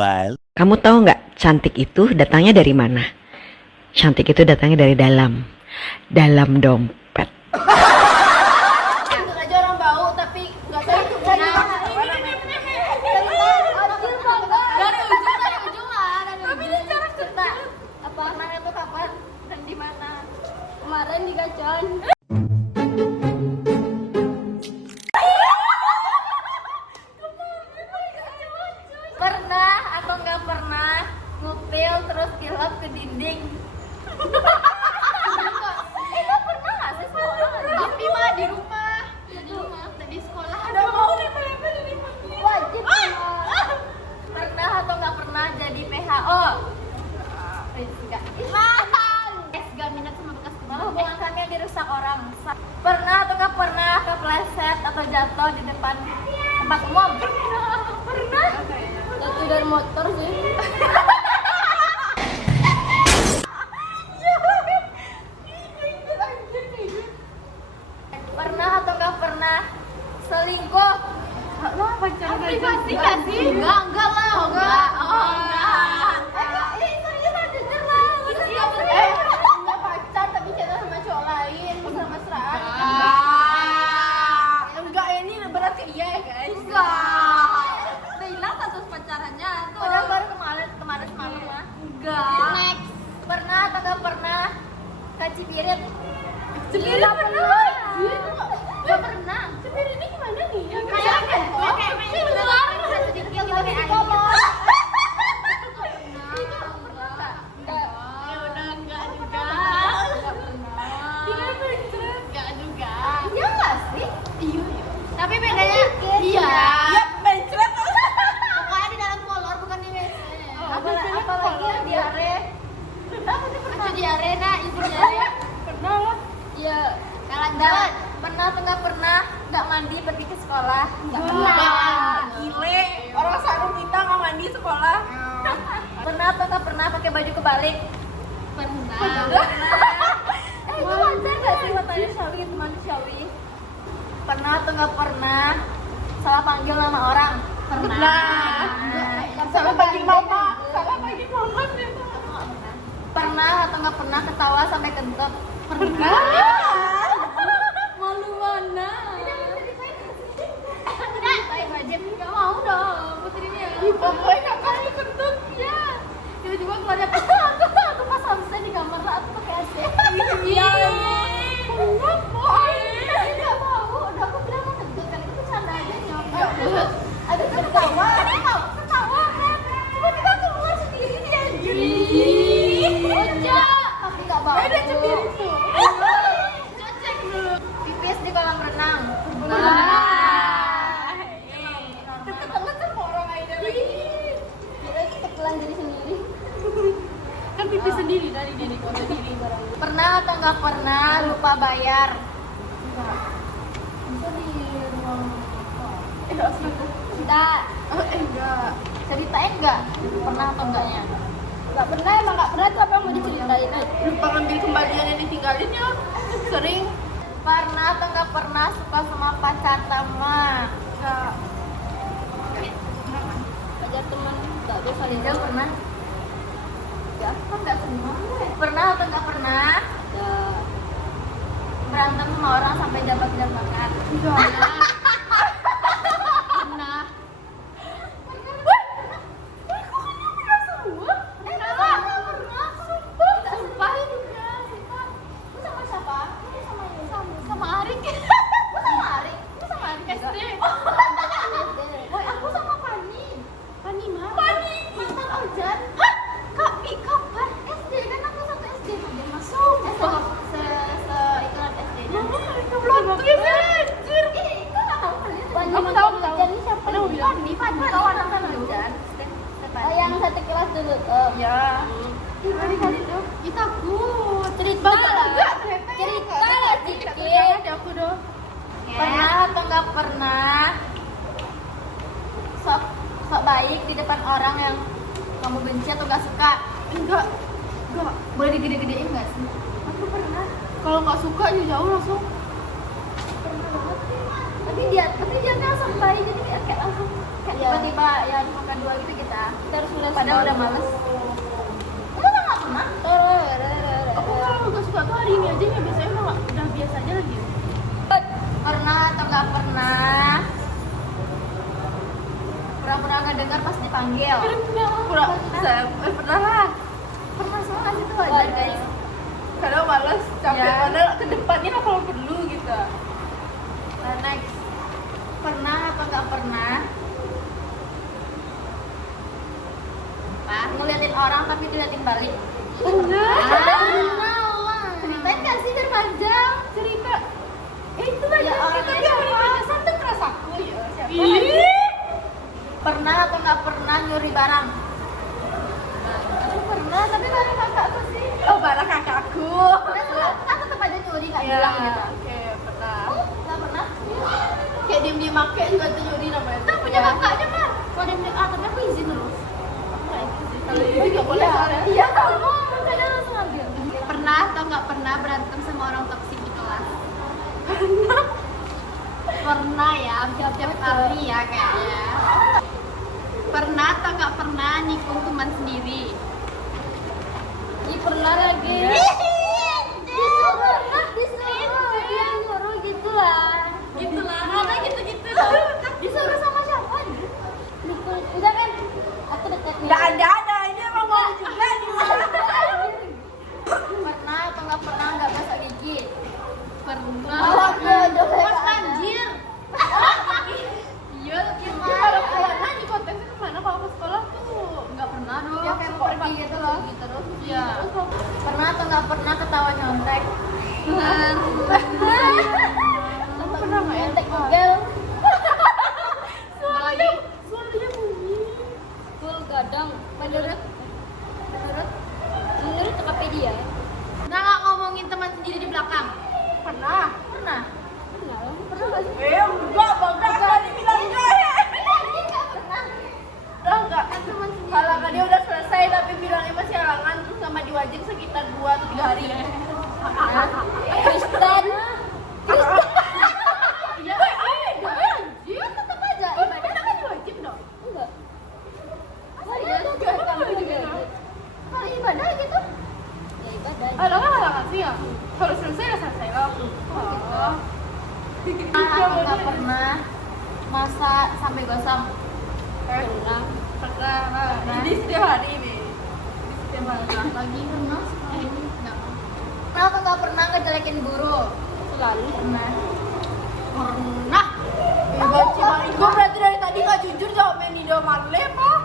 while. Kamu tahu nggak, cantik itu datangnya dari mana? Cantik itu datangnya dari dalam dompet. Itu aja orang bau tapi nggak tahu itu dari mana. Dari ujung lah. Tapi ini cara cerita. Apa mana itu kapan dan di mana? Kemarin di Gacon. Pernah atau nggak pernah ngupil terus dilap ke dinding? Nggak pernah nggak sih sekolah? Tapi mah di rumah. Di rumah, di sekolah. Ada mau nempel-nempel di rumah. Wajib. Pernah atau nggak pernah jadi PHO? Enggak. Gak minat sama bekas kepala. Hubungan kami yang dirusak orang. Pernah atau nggak pernah kepleset atau jatuh di depan tempat umum? Pernah. Jatuh dari motor sih. Pernah atau nggak pernah selingkuh? Lo pacaran privasi nggak sih? Enggak lah. Enggak. Ini serius aja jujur lah. Enggak pacar tapi cinta sama cowok lain, mesra-mesraan. Enggak, ini berarti iya ya guys. Enggak. Udah hilang status pacarannya tuh. Udah baru kemarin semalam mah. Enggak. Next. Pernah atau nggak pernah kacipirit? Cipirit pernah. Gak pernah. Cipirit ini gimana nih? Kayak sedikit gitu kayak kolor. Tapi bedanya iya. Ya mencret. Pokoknya di dalam kolor bukan di WC. Apalagi yang diare. Aku diare nah, itu diare. Pernah lah. Iya. Jalan-jalan. Pernah atau nggak pernah nggak mandi pergi ke sekolah? Nggak pernah. Gile. Orang sarung kita nggak mandi sekolah. Pernah atau nggak pernah pakai baju kebalik? Pernah. Itu wajar nggak sih matanya Syawi itu manusiawi? Pernah atau nggak pernah salah panggil nama orang? Pernah. Salah panggil mama. Pernah atau nggak pernah ketawa sampai kentut? Pernah. Malu mana? Ceritain wajib. Nggak mau dong putrinya. Pokoknya nggak kali kentut. Ya. Tiba-tiba keluarnya aku pas sampai di kamar lah aku pakai AC. Iya. Nggak mau. Udah aku bilang mau kentut kan itu bercanda aja nyok. Ada ketawa. Ketawa kan. Tiba-tiba keluar sendiri dia. Tapi nggak mau. Ada cemiri tuh. Cocek dulu. Pipis di kolam renang. Ketelan sama orang Aida lagi. Dia ketelan diri sendiri. Kan pipis sendiri dari diri kau sendiri. Pernah atau nggak pernah lupa bayar? Enggak. Bisa di ruang apa? Enggak. Enggak. Ceritain enggak? Pernah atau enggaknya? Enggak pernah, emang enggak pernah tuh apa yang mau diceritain aja. Lupa ngambil kembalian yang ditinggalin ya. Sering. Pernah atau enggak pernah suka sama pacar teman? Enggak. Pacar teman enggak bisa Rizal pernah? Ya, kan enggak semua gue. Pernah atau enggak pernah? Enggak. Berantem sama orang sampai jambak-jambakan? Enggak. Yang satu kelas dulu tuh. Ya. Gimana kali tuh? Kita takut. Cerita lah sedikit. Aku dong. Pernah atau nggak pernah sok baik di depan orang yang kamu benci atau nggak suka? Enggak. Boleh digede-gedein nggak sih? Aku pernah. Kalau nggak suka jauh langsung. Pernah banget. Tapi dia langsung baik jadi kayak langsung tiba-tiba ya makan 2 gitu kita harus padahal udah males. Kamu nggak pernah? Aku kalau nggak suka tuh hari ini aja ya, biasanya malah udah biasa aja lagi. Pernah atau nggak pernah? Pernah nggak dengar pas dipanggil? Pernah lah. Pernah soalnya itu wajar guys. Kadang malas, capek, Ya. padahal ke depannya kalau perlu gitu. Nah, next, pernah apa nggak pernah? Apa? Ngeliatin orang tapi diliatin balik. Pernah. Ceritain nggak sih biar panjang? Cerita. Itu aja Ya, orang kita yang yang siapa? paling satu keras aku ya. Siapa? Pernah atau nggak pernah nyuri barang? Aku pernah, tapi barang kakakku sih. Oh, barang kakakku. Kan tetap aja nyuri nggak Ya, bilang gitu. oke, pernah. Nggak pernah? Kayak diem-diem pakai juga tuh nyuri namanya. Kan punya kakaknya mah. Kalau dia tapi aku izin terus. Kalau itu nggak boleh soalnya. Iya kamu makanya langsung ambil. Pernah atau nggak pernah berantem sama orang toksik di kelas? Pernah ya, tiap hari ya kayaknya. Pernah atau nggak pernah nikung teman sendiri? Ih pernah lagi. Disuruh dia nyuruh gitu lah. Mana gitu-gitu disuruh sama siapa? Nikung, udah kan? Aku dekatnya. Nggak ada. Ini emang mau juga nih. Pernah atau nggak pernah nggak gosok gigi? Pernah. Pas banjir. Iya, kalau kemana nih konteksnya kemana? Kalau ke sekolah tuh Nggak pernah dong. Ya, Kayak mau sekolah pergi gitu loh. terus. Iya. Pernah atau nggak pernah ketawa nyontek? Pernah nggak ya? Nyontek Google. Suaranya bunyi. Full kadang menurut Tokopedia. Nah nggak ngomongin teman sendiri di belakang? Pernah. Pernah. Pernah nggak sih? Enggak, bangga tadi bilangnya. Pernah. Enggak. Halangan dia udah selesai tapi bilangnya masih halangan terus sama diwajib sekitar 2 atau 3 hari. Kristen. Iya, Iya tetap aja ibadah kan diwajib dong. enggak. Kalau ibadah gitu? Ya ibadah. Halangan sih ya. Kalau selesai ya selesai lah. Oh. Aku nggak pernah masak sampai gosong. Pernah. Ini setiap hari ini. Setiap hari. Lagi pernah? Nggak. Pernah atau nggak pernah ngejelekin guru? Selalu. Pernah. Gue berarti dari tadi gak jujur jawabnya Nido Marley apa?